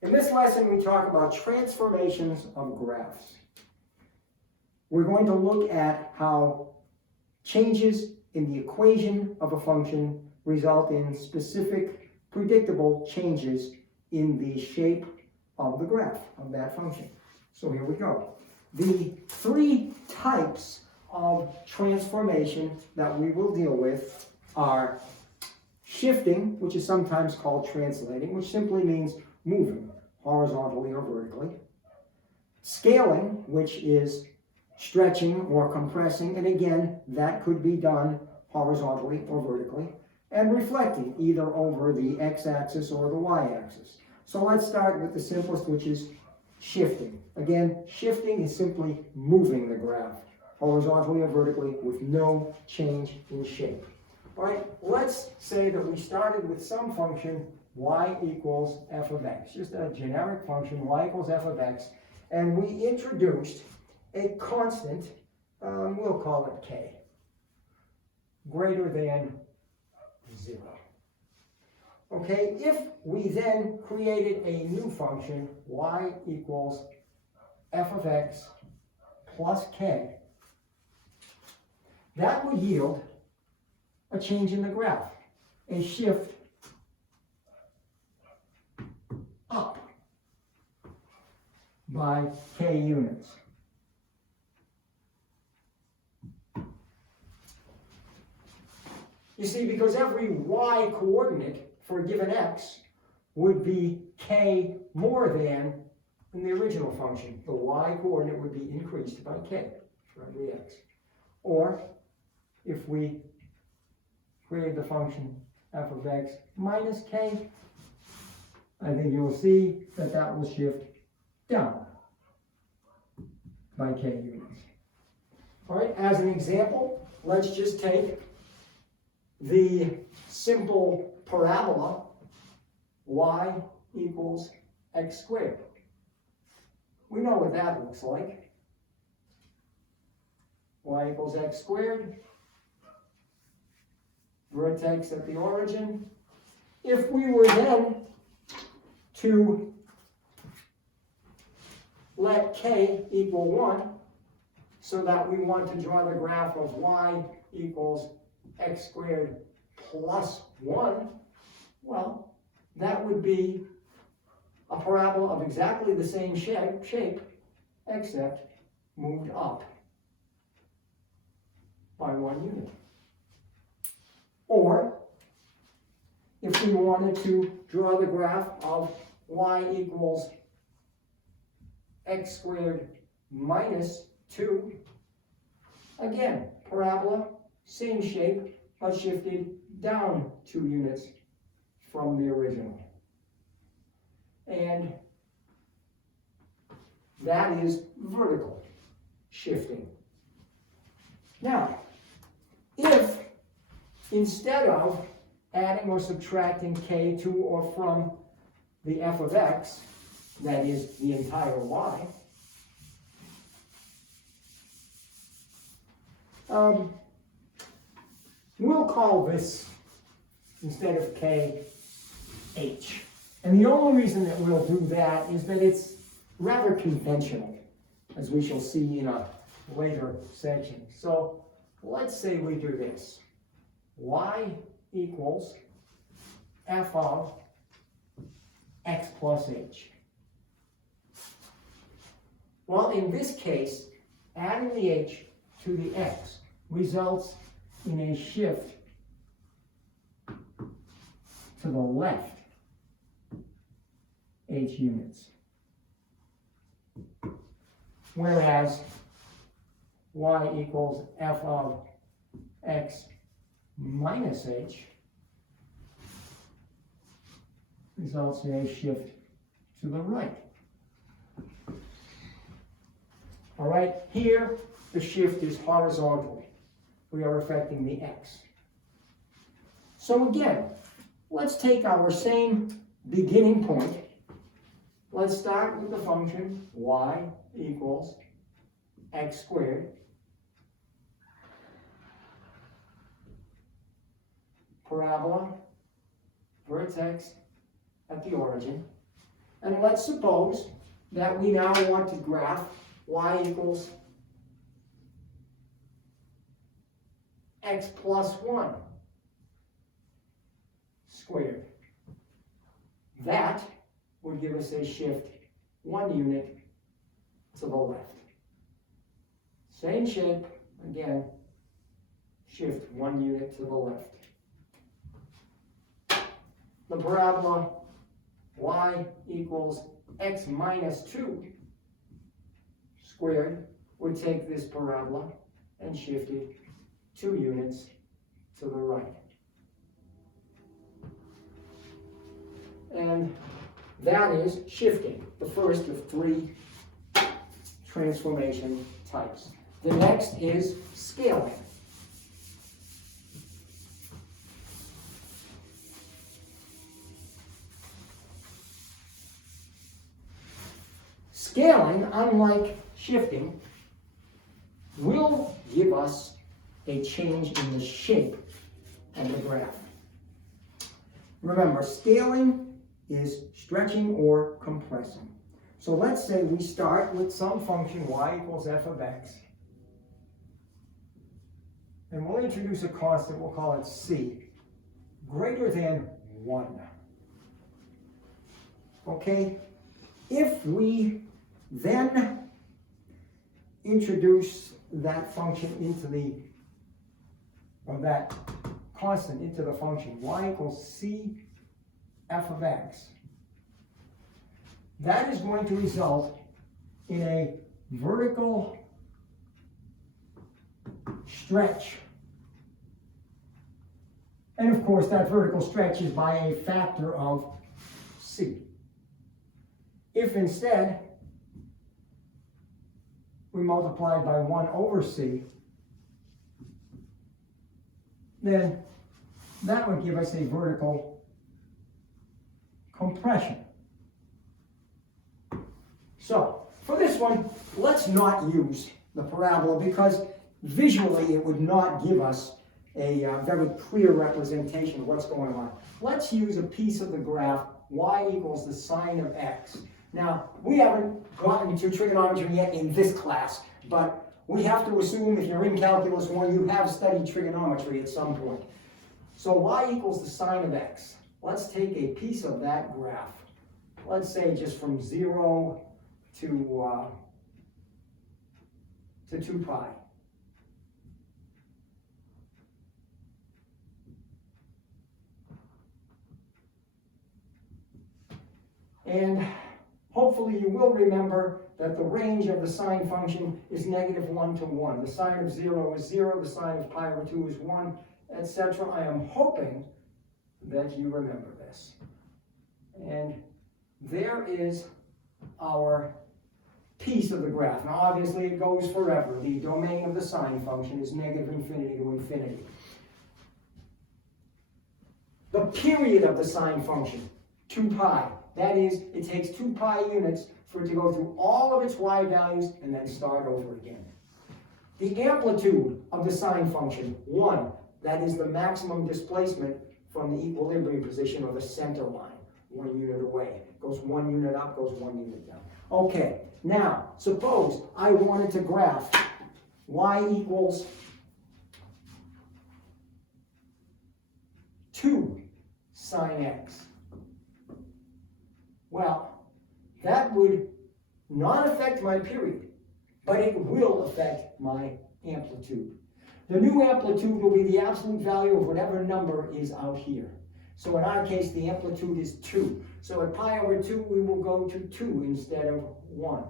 In this lesson, we talk about transformations of graphs. We're going to look at how changes in the equation of a function result in specific, predictable changes in the shape of the graph of that function. So here we go. The three types of transformation that we will deal with are shifting, which is sometimes called translating, which simply means moving horizontally or vertically. Scaling, which is stretching or compressing, and again, that could be done horizontally or vertically. And reflecting, either over the x-axis or the y-axis. So let's start with the simplest, which is shifting. Again, shifting is simply moving the graph horizontally or vertically with no change in shape. All right, let's say that we started with some function y equals f of x, just a generic function y equals f of x, and we introduced a constant, we'll call it k, greater than 0. Okay, if we then created a new function, y equals f of x plus k, that would yield a change in the graph, a shift up by k units. You see, because every y coordinate for a given x would be k more than in the original function. The y coordinate would be increased by k for every x. Or if we create the function f of x minus k, I think you'll see that that will shift down by k units. All right, as an example, let's just take the simple parabola y equals x squared. We know what that looks like. Y equals x squared, vertex at the origin. If we were then to let k equal 1, so that we want to draw the graph of y equals x squared plus 1, well, that would be a parabola of exactly the same shape, except moved up by 1 unit. Or, if we wanted to draw the graph of y equals x squared minus 2, again, parabola, same shape, but shifted down 2 units from the original. And that is vertical shifting. Now, if instead of adding or subtracting k to or from the f of x, that is the entire y, we'll call this, instead of k, h. And the only reason that we'll do that is that it's rather conventional, as we shall see in a later section. So let's say we do this. Y equals f of x plus h. Well, in this case, adding the h to the x results in a shift to the left h units. Whereas y equals f of x minus h results in a shift to the right. All right, here the shift is horizontally. We are affecting the x. So again, let's take our same beginning point. Let's start with the function y equals x squared. Parabola, vertex at the origin. And let's suppose that we now want to graph y equals x plus 1 squared. That would give us a shift 1 unit to the left. Same shape, again, shift 1 unit to the left. The parabola y equals x minus 2 squared would take this parabola and shift it 2 units to the right. And that is shifting, the first of 3 transformation types. The next is scaling. Scaling, unlike shifting, will give us a change in the shape of the graph. Remember, scaling is stretching or compressing. So let's say we start with some function y equals f of x. And we'll introduce a constant, we'll call it c, greater than 1. Okay? If we then introduce that function into the, or that constant into the function y equals c f of x, that is going to result in a vertical stretch. And of course, that vertical stretch is by a factor of c. If instead we multiply by 1 over c, then that would give us a vertical compression. So, for this one, let's not use the parabola because visually it would not give us a very clear representation of what's going on. Let's use a piece of the graph y equals the sine of x. Now, we haven't gotten to trigonometry yet in this class, but we have to assume if you're in Calculus 1, you have studied trigonometry at some point. So y equals the sine of x. Let's take a piece of that graph. Let's say just from 0 to 2 pi. And hopefully you will remember that the range of the sine function is -1 to 1. The sine of 0 is 0, the sine of pi over 2 is 1, etc. I am hoping that you remember this. And there is our piece of the graph. Now obviously it goes forever. The domain of the sine function is -infinity to infinity. The period of the sine function, 2 pi. That is, it takes 2 pi units for it to go through all of its y values and then start over again. The amplitude of the sine function, 1. That is the maximum displacement from the equilibrium position or the center line, 1 unit away. Goes 1 unit up, goes 1 unit down. Okay, now, suppose I wanted to graph y equals 2 sine x. Well, that would not affect my period, but it will affect my amplitude. The new amplitude will be the absolute value of whatever number is out here. So in our case, the amplitude is 2. So at pi over 2, we will go to 2 instead of 1.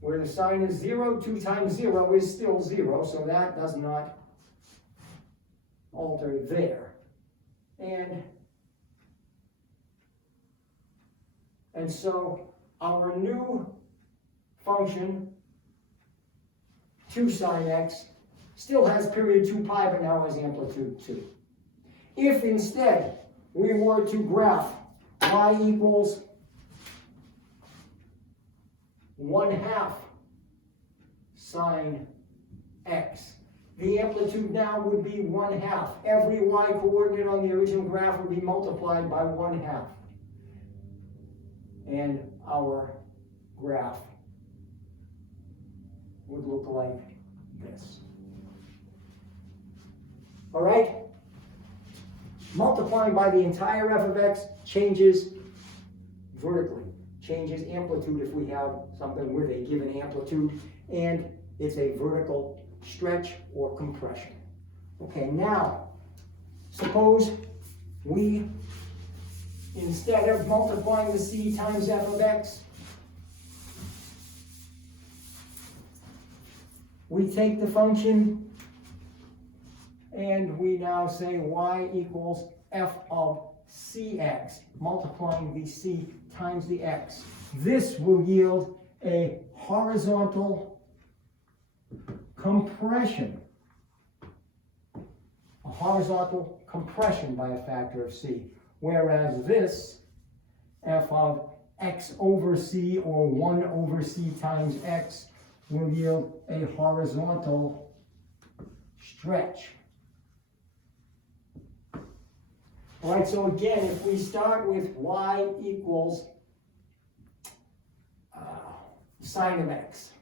Where the sine is 0, 2 times 0 is still 0, so that does not alter there. And so our new function, 2 sine x, still has period 2 pi, but now has amplitude 2. If instead we were to graph y equals 1/2 sine x, the amplitude now would be 1/2. Every y coordinate on the original graph would be multiplied by 1/2. And our graph would look like this. All right? Multiplying by the entire f of x changes vertically, changes amplitude if we have something with a given amplitude, and it's a vertical stretch or compression. Okay, now, suppose we, instead of multiplying the c times f of x, we take the function and we now say y equals f of cx, multiplying the c times the x. This will yield a horizontal compression. A horizontal compression by a factor of c. Whereas this, f of x over c, or 1 over c times x, will yield a horizontal stretch. All right, so again, if we start with y equals sine of x.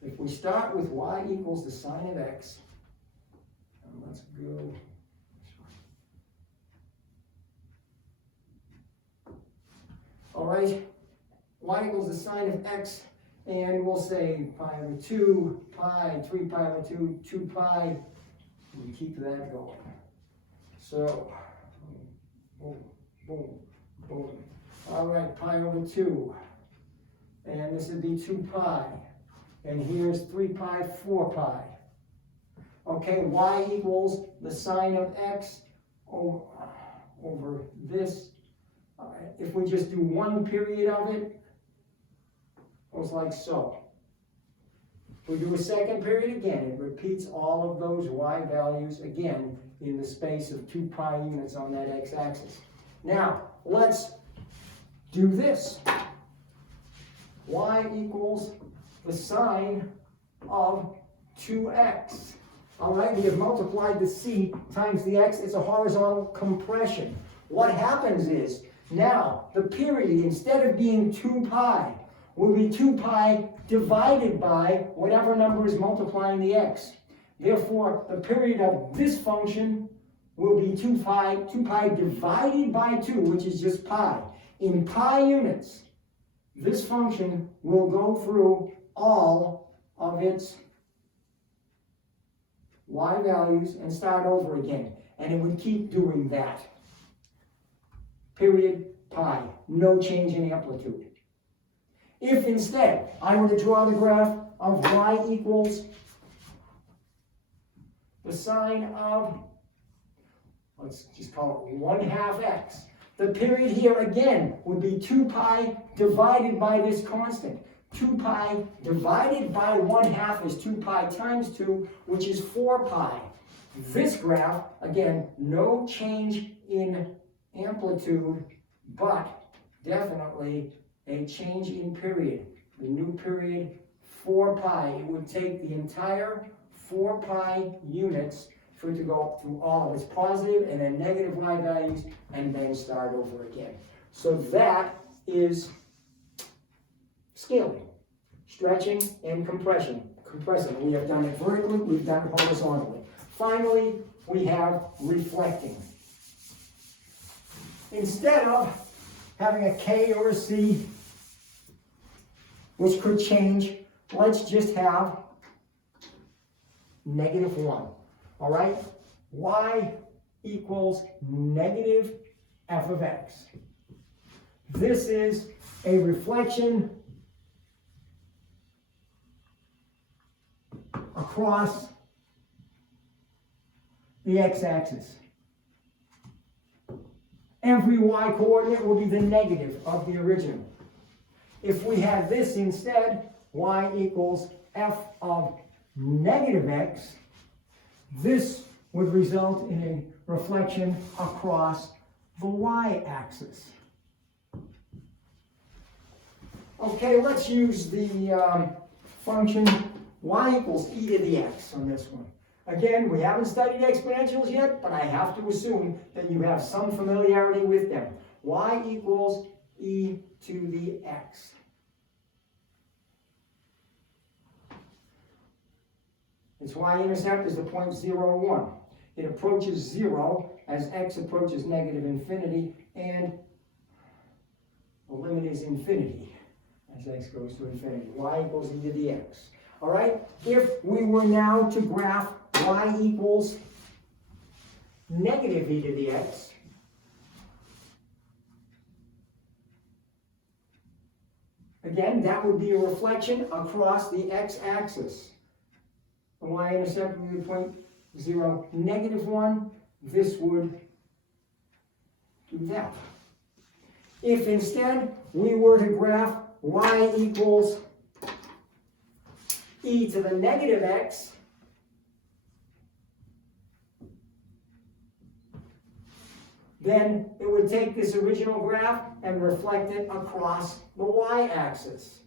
If we start with y equals the sine of x, and let's go. All right, y equals the sine of x, and we'll say pi over 2, pi, 3 pi over 2, 2 pi, and keep that going. So, boom, boom, boom. All right, pi over 2, and this would be 2 pi, and here's 3 pi, 4 pi. Okay, y equals the sine of x over this. If we just do one period of it, goes like so. If we do a second period again, it repeats all of those y values again in the space of 2 pi units on that x-axis. Now, let's do this. Y equals the sine of 2x. All right, we have multiplied the c times the x. It's a horizontal compression. What happens is, now, the period, instead of being 2 pi, will be 2 pi divided by whatever number is multiplying the x. Therefore, the period of this function will be 2 pi divided by 2, which is just pi. In pi units, this function will go through all of its y values and start over again. And it would keep doing that. Period, pi, no change in amplitude. If instead I were to draw the graph of y equals the sine of, let's just call it 1/2 x, the period here again would be 2 pi divided by this constant. 2 pi divided by 1/2 is 2 pi times 2, which is 4 pi. This graph, again, no change in amplitude, but definitely a change in period. The new period, 4 pi. It would take the entire 4 pi units for it to go through all of its positive and then negative y values and then start over again. So that is scaling, stretching, and compression. Compressing. We have done it vertically, we've done it horizontally. Finally, we have reflecting. Instead of having a k or a c, which could change, let's just have -1. All right? Y equals negative f of x. This is a reflection across the x-axis. Every y coordinate will be the negative of the original. If we had this instead, y equals f of negative x, this would result in a reflection across the y-axis. Okay, let's use the function y equals e to the x on this one. Again, we haven't studied exponentials yet, but I have to assume that you have some familiarity with them. Y equals e to the x. Its y-intercept is the point 0, 1. It approaches 0 as x approaches negative infinity, and the limit is infinity as x goes to infinity. Y equals e to the x. All right? If we were now to graph y equals negative e to the x, again, that would be a reflection across the x-axis. The y-intercept would be point 0, negative 1. This would do that. If instead we were to graph y equals e to the negative x, then it would take this original graph and reflect it across the y-axis.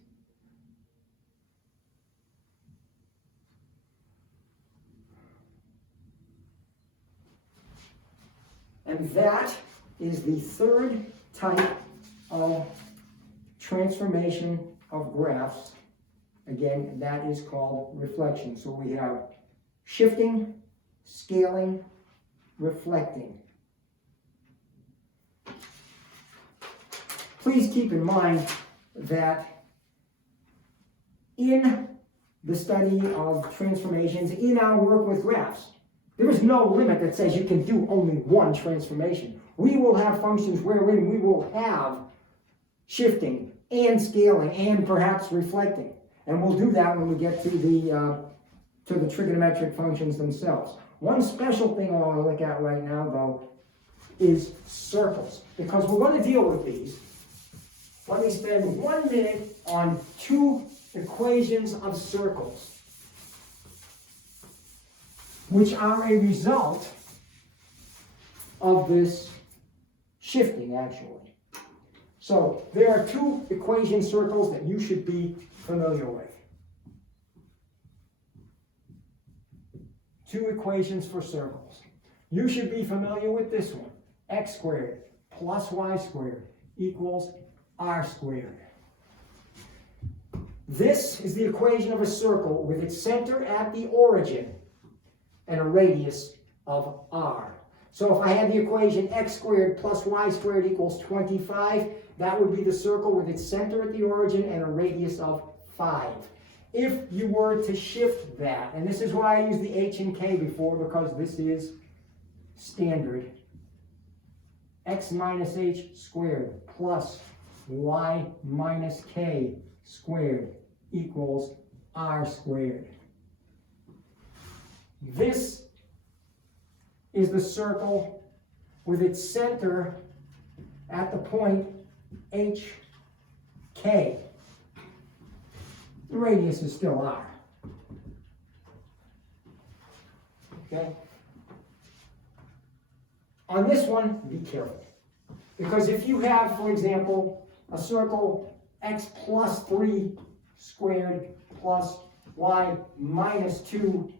And that is the third type of transformation of graphs. Again, that is called reflection. So we have shifting, scaling, reflecting. Please keep in mind that in the study of transformations, in our work with graphs, there is no limit that says you can do only one transformation. We will have functions wherein we will have shifting and scaling and perhaps reflecting. And we'll do that when we get to the trigonometric functions themselves. One special thing I want to look at right now, though, is circles. Because we're going to deal with these. Let me spend 1 minute on two equations of circles, which are a result of this shifting, actually. So there are two equation circles that you should be familiar with. Two equations for circles. You should be familiar with this one. X squared plus y squared equals r squared. This is the equation of a circle with its center at the origin and a radius of r. So if I had the equation x squared plus y squared equals 25, that would be the circle with its center at the origin and a radius of 5. If you were to shift that, and this is why I used the h and k before, because this is standard, x minus h squared plus y minus k squared equals r squared. This is the circle with its center at the point hk. The radius is still r. Okay? On this one, be careful. Because if you have, for example, a circle x plus 3 squared plus y minus 2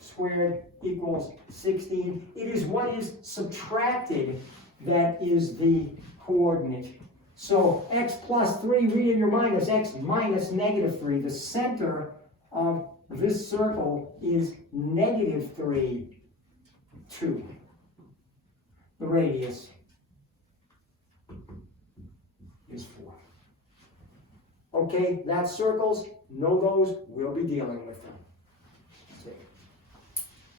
squared equals 16, it is what is subtracted that is the coordinate. So x plus 3, read in your mind as x minus negative 3. The center of this circle is negative 3, 2. The radius is 4. Okay, that's circles. Know those. We'll be dealing with them.